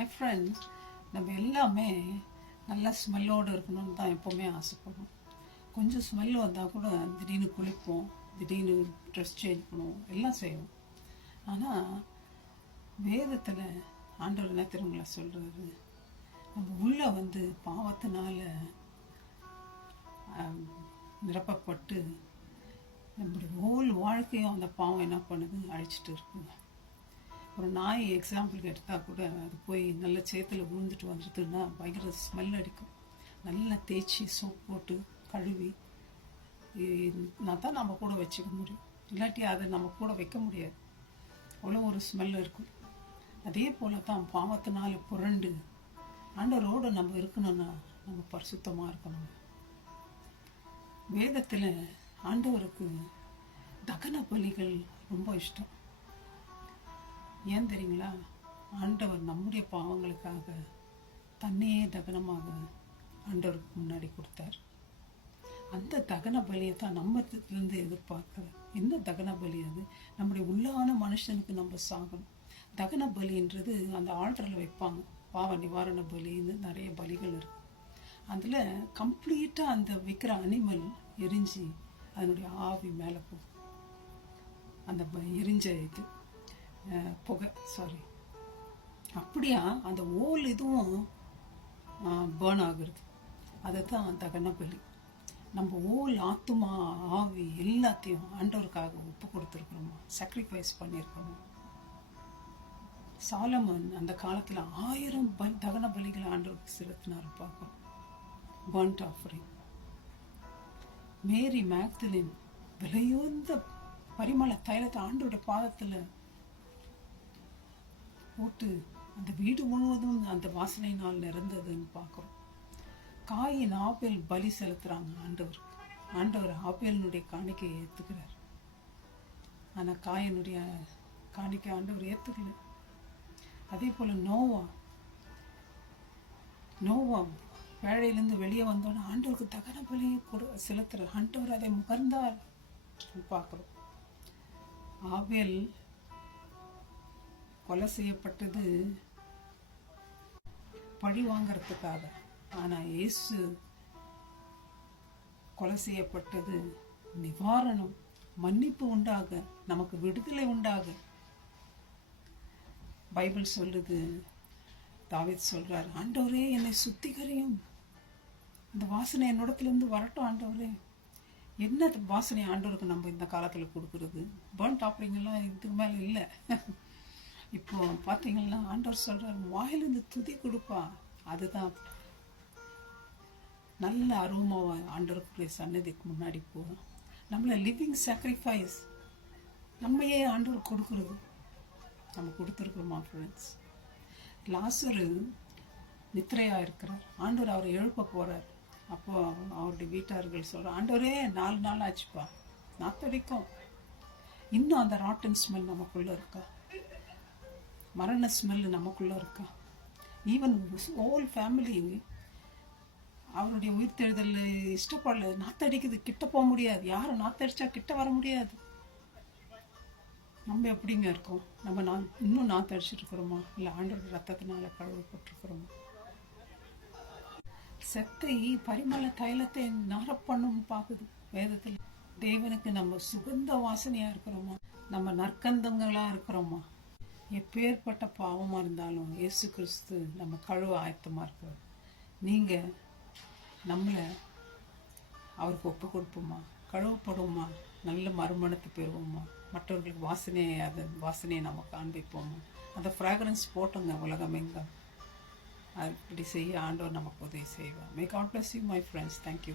Hi friends, நம்ம எல்லாமே நல்லா ஸ்மெல்லோடு இருக்கணும்னு தான் எப்போவுமே ஆசைப்படுறோம். கொஞ்சம் ஸ்மெல் வந்தால் கூட திடீர்னு குளிப்போம், திடீர்னு ட்ரெஸ் சேஞ்ச் பண்ணுவோம், எல்லாம் செய்வோம். ஆனால் வேதத்தில் ஆண்டவர் என்ன திருமலை சொல்கிறது, நம்ம உள்ளே பாவத்தினால நிரப்பப்பட்டு நம்மளுடைய ஹோல் வாழ்க்கையும் அந்த பாவம் என்ன பண்ணுது, அழிச்சிட்டு இருக்குது. ஒரு நாய் எக்ஸாம்பிளுக்கு எடுத்தால் கூட அது போய் நல்ல சேத்துல விழுந்துட்டு வந்துட்டுன்னா பயங்கர ஸ்மெல் அடிக்கும். நல்லா தேய்ச்சி சோப் போட்டு கழுவி தான் நம்ம கூட வச்சுக்க முடியும், இல்லாட்டி அதை நம்ம கூட வைக்க முடியாது, அவ்வளோ ஒரு ஸ்மெல் இருக்கும். அதே போல தான் பாவத்தினால புரண்டு ஆண்டவரோடு நம்ம இருக்கணும்னா நம்ம பரிசுத்தமாக இருக்கணும். வேதத்தில் ஆண்டவருக்கு தகன பலிகள் ரொம்ப இஷ்டம். ஏன் தெரியுங்களா? ஆண்டவர் நம்முடைய பாவங்களுக்காக தன்னையே தகனமாக ஆண்டவருக்கு முன்னாடி கொடுத்தார். அந்த தகன பலியை தான் நம்மத்திலிருந்து எதிர்பார்க்குறேன். என்ன தகன பலி? அது நம்முடைய உள்ளான மனுஷனுக்கு நம்ம சாகணும். தகன பலின்றது அந்த ஆல்டரில் வைப்பாங்க, பாவ நிவாரண பலின்னு நிறைய பலிகள் இருக்கு. அதில் கம்ப்ளீட்டாக அந்த விற்கிற அனிமல் எரிஞ்சு அதனுடைய ஆவி மேலே போகும். அந்த எரிஞ்ச இது புகை அப்படியா அந்த ஓல் இதுவும் பேர்ன் ஆகுறது. அதை தான் தகன பலி. நம்ம ஓல் ஆத்துமா ஆவி எல்லாத்தையும் ஆண்டவருக்காக ஒப்பு கொடுத்துருக்குறோமா, சாக்ரிஃபைஸ் பண்ணியிருக்கோமா. சாலமன் அந்த காலத்தில் 1000 தகன பலிகளை ஆண்டவருக்கு செலுத்தினார் பார்க்குறோம், பர்ன்ட் ஆஃபரிங். மேரி மேக்தலின் விலையுந்த பரிமள தைலத்தை ஆண்டோட பாதத்தில் போட்டு அந்த வீடு முழுவதும் அந்த வாசனையினால் நிறந்ததுன்னு பார்க்குறோம். காயின் ஆபேல் பலி செலுத்துகிறாங்க ஆண்டவர். ஆண்டவர் ஆபேலினுடைய காணிக்கையை ஏற்றுக்கிறார். ஆனால் காயனுடைய காணிக்கை ஆண்டவர் ஏற்றுக்கல. அதே போல் நோவா வேலையிலேருந்து வெளியே வந்தோன்னே ஆண்டவருக்கு தகன பலியை செலுத்துகிறார். ஆண்டவர் அதை முகர்ந்தார் பார்க்குறோம். ஆபேல் கொலை செய்யப்பட்டது பழி வாங்கிறதுக்காக, ஆனால் இயேசு கொலை செய்யப்பட்டது நிவாரணம், மன்னிப்பு உண்டாக, நமக்கு விடுதலை உண்டாக. பைபிள் சொல்லுது, தாவீது சொல்றார், ஆண்டவரே என்னை சுத்திகரியும், இந்த வாசனை என்னிடத்துலேருந்து வரட்டும் ஆண்டவரே. என்ன வாசனை ஆண்டவருக்கு நம்ம இந்த காலத்தில் கொடுக்குறது? பர்ன்ட் ஆஃபரிங்கெல்லாம் இதுக்கு மேலே இல்லை. இப்போ பார்த்தீங்கன்னா ஆண்டவர் சொல்கிறார், வாயிலிருந்து துதி கொடுப்பா. அதுதான் நல்ல அருவமாக ஆண்டவருக்குரிய சன்னதிக்கு முன்னாடி போகும். நம்மளை லிவிங் சாக்ரிஃபைஸ் நம்மையே ஆண்டவர் கொடுக்குறது. நம்ம கொடுத்துருக்குறோமா ஃப்ரெண்ட்ஸ்? லாசரு நித்திரையாக இருக்கிறார், ஆண்டவர் அவரை எழுப்ப போகிறார். அப்போது அவருடைய வீட்டார்கள் சொல்கிறார், ஆண்டவரே 4 நாள் ஆச்சுப்பா, நாத்தடிக்கும். இன்னும் அந்த ராட்டன் ஸ்மெல் நமக்குள்ளே இருக்கா, மரண ஸ்மெல் நமக்குள்ளே இருக்கா? ஈவன் ஹோல் ஃபேமிலி அவருடைய உயிர்த்தெழுதல் இஷ்டப்படல. நாத்தடிக்குது, கிட்ட போக முடியாது. யாரும் நாத்தடிச்சா கிட்ட வர முடியாது. நம்ம எப்படிங்க இருக்கோம்? நம்ம இன்னும் நாத்தடிச்சிருக்கிறோமா, இல்லை ஆண்டோட ரத்தத்தினால கழுவப்பட்டிருக்கிறோமா? செத்தை பரிமள தைலத்தை நாரப்பண்ணும் பார்க்குது வேதத்தில். தேவனுக்கு நம்ம சுகந்த வாசனையாக இருக்கிறோமா, நம்ம நற்கந்தங்களாக இருக்கிறோமா? எப்பேற்பட்ட பாவமாக இருந்தாலும் இயேசு கிறிஸ்து நம்ம கழுவ ஆயத்தமாக இருக்கிறோம். நீங்கள் நம்மளை அவருக்கு ஒப்பு கொடுப்போமா, கழுவப்படுவோமா, நல்ல மறுமணத்தை பெறுவோமா, மற்றவர்களுக்கு வாசனையை நம்ம காண்பிப்போமா? அந்த ஃப்ராக்ரன்ஸ் போட்டோங்க உலகமெங்க. அப்படி செய்ய ஆண்டவர் நமக்கு உதவி செய்வார். May God bless you my friends. Thank you.